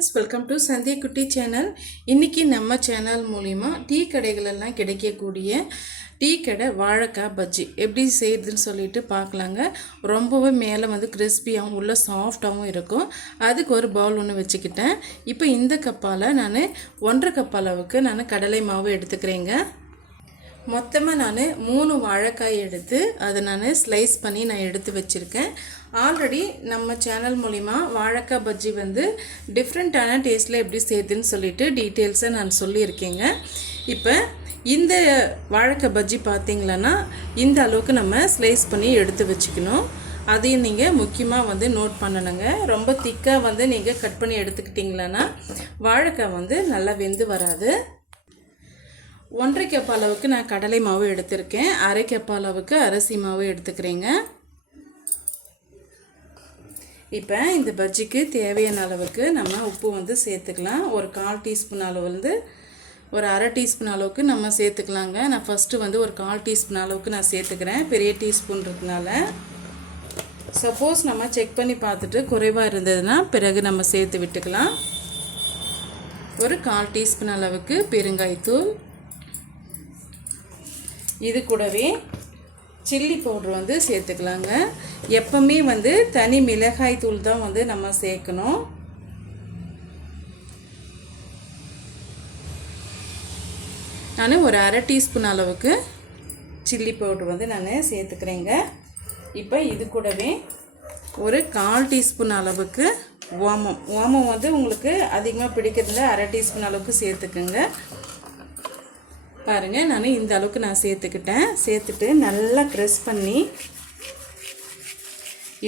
Friends, welcome to Sandhya குட்டி channel. இன்றைக்கி நம்ம சேனல் மூலிமா டீ கடைகளெல்லாம் கிடைக்கக்கூடிய டீ கடை வாழைக்காய் பஜ்ஜி எப்படி செய்யுதுன்னு சொல்லிட்டு பார்க்கலாங்க. ரொம்பவே மேலே வந்து கிறிஸ்பியாகவும் உள்ள சாஃப்டாகவும் இருக்கும். அதுக்கு ஒரு பவுல் ஒன்று வச்சுக்கிட்டேன். இப்போ இந்த கப்பால் நான் 1.5 கப் அளவுக்கு நான் கடலை மாவு எடுத்துக்கிறேங்க. மொத்தமாக நான் 3 வாழைக்காய் எடுத்து அதை நான் ஸ்லைஸ் பண்ணி நான் எடுத்து வச்சுருக்கேன். ஆல்ரெடி நம்ம சேனல் மூலிமா வாழைக்காய் பஜ்ஜி வந்து டிஃப்ரெண்ட்டான டேஸ்ட்டில் எப்படி செய்யுதுன்னு சொல்லிட்டு டீட்டெயில்ஸை நான் சொல்லியிருக்கேங்க. இப்போ இந்த வாழைக்காய் பஜ்ஜி பார்த்திங்களன்னா இந்த அளவுக்கு நம்ம ஸ்லைஸ் பண்ணி எடுத்து வச்சுக்கணும். அதையும் நீங்கள் முக்கியமாக வந்து நோட் பண்ணணுங்க. ரொம்ப திக்காக வந்து நீங்கள் கட் பண்ணி எடுத்துக்கிட்டிங்களன்னா வாழைக்காய் வந்து நல்லா வெந்து வராது. 1.5 கப் அளவுக்கு நான் கடலை மாவு எடுத்திருக்கேன். 1/2 கப் அளவுக்கு அரிசி மாவு எடுத்துக்கிறேங்க. இப்போ இந்த பஜ்ஜிக்கு தேவையான அளவுக்கு நம்ம உப்பு வந்து சேர்த்துக்கலாம். ஒரு 1/4 டீஸ்பூன் அளவு வந்து ஒரு 1/2 டீஸ்பூன் அளவுக்கு நம்ம சேர்த்துக்கலாங்க. நான் ஃபஸ்ட்டு வந்து ஒரு 1/4 டீஸ்பூன் அளவுக்கு நான் சேர்த்துக்கிறேன், பெரிய டீஸ்பூன் இருக்கிறதுனால. சப்போஸ் நம்ம செக் பண்ணி பார்த்துட்டு குறைவாக இருந்ததுன்னா பிறகு நம்ம சேர்த்து விட்டுக்கலாம். ஒரு 1/4 டீஸ்பூன் அளவுக்கு பெருங்காயத்தூள், இது கூடவே சில்லி பவுட்ரு வந்து சேர்த்துக்கலாங்க. எப்பவுமே வந்து தனி மிளகாய் தூள் தான் வந்து நம்ம சேர்க்கணும். நான் ஒரு 1/2 டீஸ்பூன் அளவுக்கு சில்லி பவுட்ரு வந்து நான் சேர்த்துக்கிறேங்க. இப்போ இது கூடவே ஒரு 1/4 டீஸ்பூன் அளவுக்கு ஓமம் வந்து உங்களுக்கு அதிகமாக பிடிக்கிறதுல 1/2 டீஸ்பூன் அளவுக்கு சேர்த்துக்குங்க. பாருங்கள், நான் இந்த அளவுக்கு நான் சேர்த்துட்டு நல்லா ப்ரெஸ் பண்ணி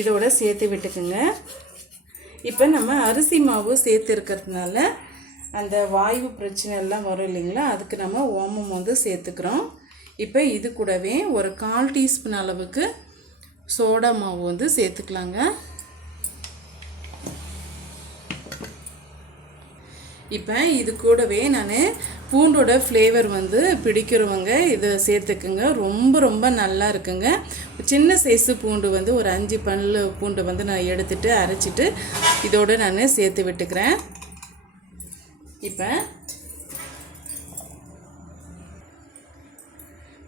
இதோட சேர்த்து விட்டுக்குங்க. இப்போ நம்ம அரிசி மாவு சேர்த்து இருக்கிறதுனால அந்த வாயு பிரச்சனை எல்லாம் வரும் இல்லைங்களா, அதுக்கு நம்ம ஓமம் வந்து சேர்த்துக்கிறோம். இப்போ இது கூடவே ஒரு 1/4 டீஸ்பூன் அளவுக்கு சோடா மாவு வந்து சேர்த்துக்கலாங்க. இப்போ இது கூடவே நான் பூண்டோட ஃப்ளேவர் வந்து பிடிக்கிறவங்க இதை சேர்த்துக்குங்க. ரொம்ப நல்லா இருக்குங்க. சின்ன சைஸு பூண்டு வந்து ஒரு 5 பல்லு பூண்டு வந்து நான் எடுத்துகிட்டு அரைச்சிட்டு இதோடு நான் சேர்த்து விட்டுக்கிறேன். இப்போ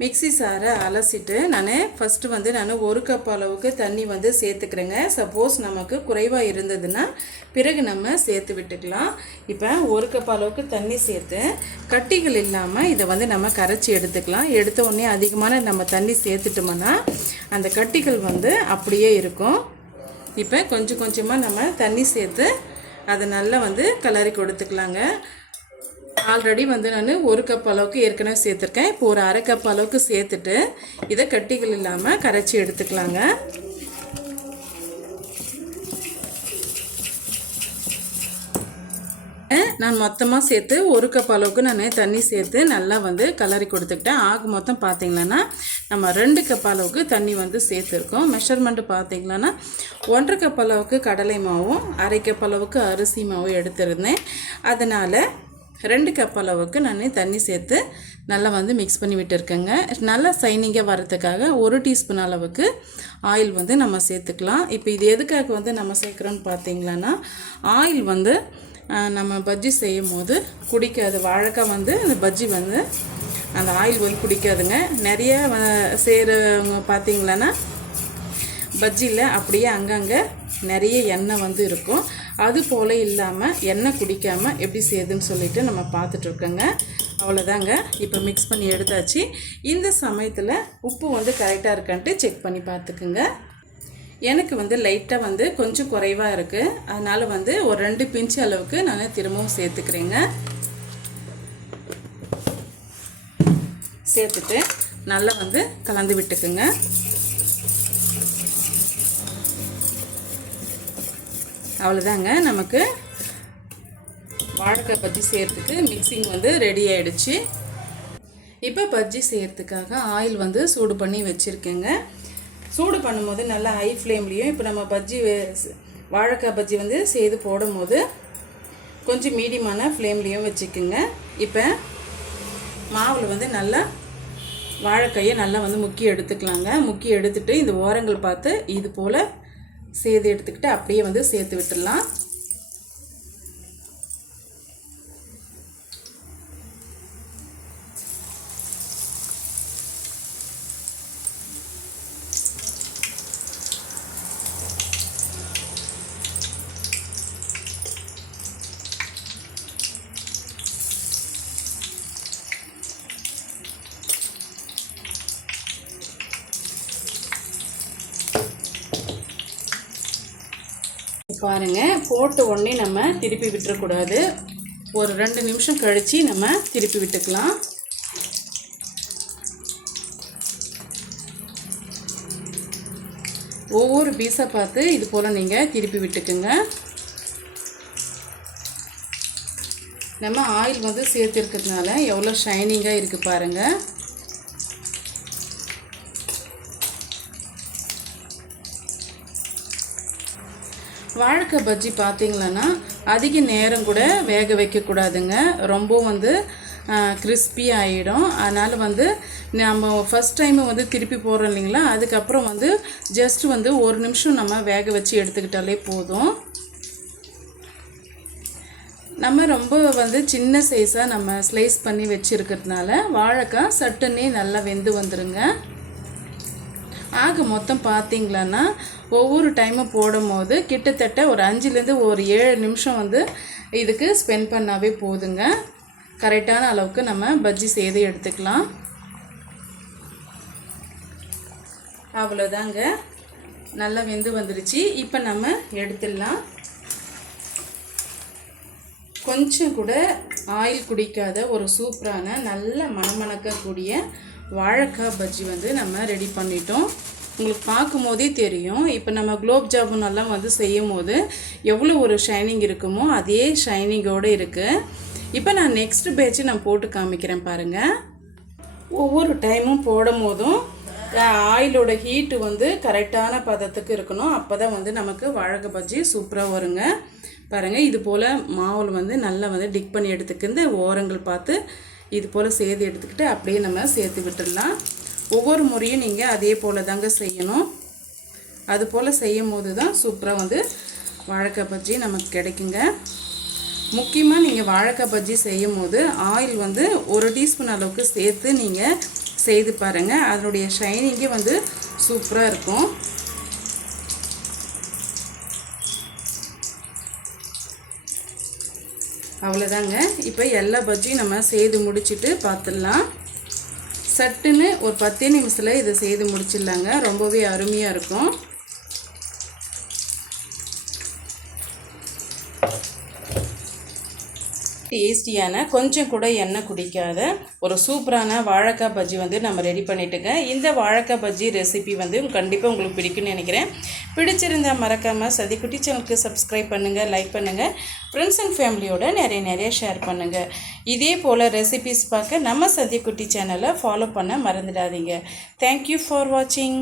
மிக்ஸி சாரை அலசிட்டு நான் ஃபஸ்ட்டு வந்து நான் 1 கப் அளவுக்கு தண்ணி வந்து சேர்த்துக்கிறேங்க. சப்போஸ் நமக்கு குறைவாக இருந்ததுன்னா பிறகு நம்ம சேர்த்து விட்டுக்கலாம். இப்போ 1 கப் அளவுக்கு தண்ணி சேர்த்து கட்டிகள் இல்லாமல் இதை வந்து நம்ம கரைச்சி எடுத்துக்கலாம். எடுத்த உடனே அதிகமான நம்ம தண்ணி சேர்த்துட்டோம்னா அந்த கட்டிகள் வந்து அப்படியே இருக்கும். இப்போ கொஞ்சம் கொஞ்சமாக நம்ம தண்ணி சேர்த்து அதை நல்லா வந்து கிளறி கொடுத்துக்கலாங்க. ஆல்ரெடி வந்து நான் 1 கப் அளவுக்கு ஏற்கனவே சேர்த்துருக்கேன். இப்போ ஒரு 1/2 கப் அளவுக்கு சேர்த்துட்டு இதை கட்டிகள் இல்லாமல் கரைச்சி எடுத்துக்கலாங்க. நான் மொத்தமாக சேர்த்து 1 கப் அளவுக்கு நான் தண்ணி சேர்த்து நல்லா வந்து கலரி கொடுத்துக்கிட்டேன். ஆக மொத்தம் பார்த்திங்களன்னா நம்ம 2 கப் அளவுக்கு தண்ணி வந்து சேர்த்துருக்கோம். மெஷர்மெண்ட்டு பார்த்திங்களன்னா 1.5 கப் அளவுக்கு கடலை மாவும் 1/2 கப் அளவுக்கு அரிசி மாவும் எடுத்துருந்தேன். அதனால் 2 கப் அளவுக்கு நான் தண்ணி சேர்த்து நல்லா வந்து மிக்ஸ் பண்ணி விட்டுருக்கேங்க. நல்லா சைனிங்காக வரதுக்காக 1 டீஸ்பூன் அளவுக்கு ஆயில் வந்து நம்ம சேர்த்துக்கலாம். இப்போ இது எதுக்காக வந்து நம்ம சேர்க்குறோன்னு பார்த்தீங்களன்னா, ஆயில் வந்து நம்ம பஜ்ஜி செய்யும் போது குடிக்காது. வாழைக்காய் வந்து அந்த பஜ்ஜி வந்து அந்த ஆயில் வந்து குடிக்காதுங்க. நிறைய செய்கிறவங்க பார்த்தீங்களன்னா பஜ்ஜியில் அப்படியே அங்கங்கே நிறைய எண்ணெய் வந்து இருக்கும். அது போல் இல்லாமல் எண்ணெய் குடிக்காமல் எப்படி செய்யுதுன்னு சொல்லிட்டு நம்ம பார்த்துட்ருக்கோங்க. அவ்வளோதாங்க. இப்போ மிக்ஸ் பண்ணி எடுத்தாச்சு. இந்த சமயத்தில் உப்பு வந்து கரெக்டாக இருக்கான்ட்டு செக் பண்ணி பார்த்துக்குங்க. எனக்கு வந்து லைட்டாக வந்து கொஞ்சம் குறைவாக இருக்குது. அதனால் வந்து ஒரு 2 பிஞ்சு அளவுக்கு நான் திரும்பவும் சேர்த்துக்கிறேங்க. சேர்த்துட்டு நல்லா வந்து கலந்து விட்டுக்குங்க. அவ்வளோதாங்க, நமக்கு வாழைக்காய் பஜ்ஜி செய்கிறதுக்கு மிக்சிங் வந்து ரெடி ஆகிடுச்சு. இப்போ பஜ்ஜி செய்கிறதுக்காக ஆயில் வந்து சூடு பண்ணி வச்சுருக்கேங்க. சூடு பண்ணும்போது நல்லா ஹை ஃப்ளேம்லேயும், இப்போ நம்ம பஜ்ஜி வாழைக்காய் பஜ்ஜி வந்து செய்து போடும் போது கொஞ்சம் மீடியமான ஃப்ளேம்லேயும் வச்சுக்குங்க. இப்போ மாவில் வந்து நல்லா வாழைக்காயை நல்லா வந்து முக்கி எடுத்துக்கலாங்க. முக்கி எடுத்துகிட்டு இந்த ஓரங்கள் பார்த்து இது போல் சேர்த்து எடுத்துக்கிட்டு அப்படியே வந்து சேர்த்து விட்டுடலாம். பாருங்கள், போட்ட உடனே நம்ம திருப்பி விட்டுறக்கூடாது. ஒரு 2 நிமிஷம் கழித்து நம்ம திருப்பி விட்டுக்கலாம். ஒவ்வொரு பீஸை பார்த்து இது போல் நீங்கள் திருப்பி விட்டுக்குங்க. நம்ம ஆயில் வந்து சேர்த்துருக்கிறதுனால எவ்வளோ ஷைனிங்காக இருக்குது பாருங்கள். வாழைக்காய் பஜ்ஜி பார்த்திங்களன்னா அதிக நேரம் கூட வேக வைக்கக்கூடாதுங்க. ரொம்ப வந்து கிறிஸ்பி ஆகிடும். அதனால் வந்து நம்ம ஃபஸ்ட் டைமு வந்து திருப்பி போடுறோம் இல்லைங்களா, அதுக்கப்புறம் வந்து ஜஸ்ட் வந்து 1 நிமிஷம் நம்ம வேக வச்சு எடுத்துக்கிட்டாலே போதும். நம்ம ரொம்ப வந்து சின்ன சைஸாக நம்ம ஸ்லைஸ் பண்ணி வச்சுருக்கிறதுனால வாழைக்காய் சட்டுன்னே நல்லா வெந்து வந்துடுங்க. ஆக மொத்தம் பார்த்திங்களன்னா ஒவ்வொரு டைமும் போடும் போது கிட்டத்தட்ட ஒரு 5லேருந்து ஒரு 7 நிமிஷம் வந்து இதுக்கு ஸ்பெண்ட் பண்ணாவே போதுங்க. கரெக்டான அளவுக்கு நம்ம பஜ்ஜி செய்து எடுத்துக்கலாம். அவ்வளோதாங்க, நல்லா வெந்து வந்துருச்சு. இப்போ நம்ம எடுத்துடலாம். கொஞ்சம் கூட ஆயில் குடிக்காத ஒரு சூப்பரான நல்ல மணமணக்கக்கூடிய வாழைக்காய் பஜ்ஜி வந்து நம்ம ரெடி பண்ணிட்டோம். உங்களுக்கு பார்க்கும் போதே தெரியும். இப்போ நம்ம குலோப் ஜாமுன் எல்லாம் வந்து செய்யும் போது எவ்வளோ ஒரு ஷைனிங் இருக்குமோ அதே ஷைனிங்கோடு இருக்குது. இப்போ நான் நெக்ஸ்ட் பேட்ச் நான் போட்டு காமிக்கிறேன் பாருங்கள். ஒவ்வொரு டைமும் போடும் போதும் ஆயிலோட ஹீட்டு வந்து கரெக்டான பதத்துக்கு இருக்கணும். அப்போ தான் வந்து நமக்கு வாழைக்காய் பஜ்ஜி சூப்பராக வருங்க. பாருங்கள், இது போல் மாவில் வந்து நல்லா வந்து டிக் பண்ணி எடுத்துக்கிட்டு ஓரங்கள் பார்த்து இது போல் சேர்த்து எடுத்துக்கிட்டு அப்படியே நம்ம சேர்த்து விட்டுடலாம். ஒவ்வொரு முறையும் நீங்கள் அதே போல் தாங்க செய்யணும். அது போல் செய்யும் போது தான் சூப்பராக வந்து வாழைக்காய் பஜ்ஜி நமக்கு கிடைக்குங்க. முக்கியமாக நீங்கள் வாழைக்காய் பஜ்ஜி செய்யும் போது ஆயில் வந்து 1 டீஸ்பூன் அளவுக்கு சேர்த்து நீங்கள் செய்து பாருங்கள். அதனுடைய ஷைனிங்கே வந்து சூப்பராக இருக்கும். அவ்வளோதாங்க. இப்போ எல்லா பஜ்ஜியும் நம்ம செய்து முடிச்சுட்டு பார்த்துடலாம். சட்டுன்னு ஒரு 10 நிமிஷத்தில் இதை செய்து முடிச்சிடலாங்க. ரொம்பவே அருமையாக இருக்கும். டேஸ்டியான கொஞ்சம் கூட எண்ணெய் குடிக்காத ஒரு சூப்பரான வாழைக்காய் பஜ்ஜி வந்து நம்ம ரெடி பண்ணிட்டுங்க. இந்த வாழைக்காய் பஜ்ஜி ரெசிபி வந்து கண்டிப்பாக உங்களுக்கு பிடிக்கும்னு நினைக்கிறேன். பிடிச்சிருந்தால் மறக்காமல் சதிக்குட்டி சேனலுக்கு சப்ஸ்கிரைப் பண்ணுங்கள், லைக் பண்ணுங்கள், ஃப்ரெண்ட்ஸ் அண்ட் ஃபேமிலியோட நிறைய ஷேர் பண்ணுங்கள். இதே போல் ரெசிபிஸ் பார்க்க நம்ம சதிக்குட்டி சேனலை ஃபாலோ பண்ண மறந்துடாதீங்க. தேங்க்யூ ஃபார் வாட்சிங்.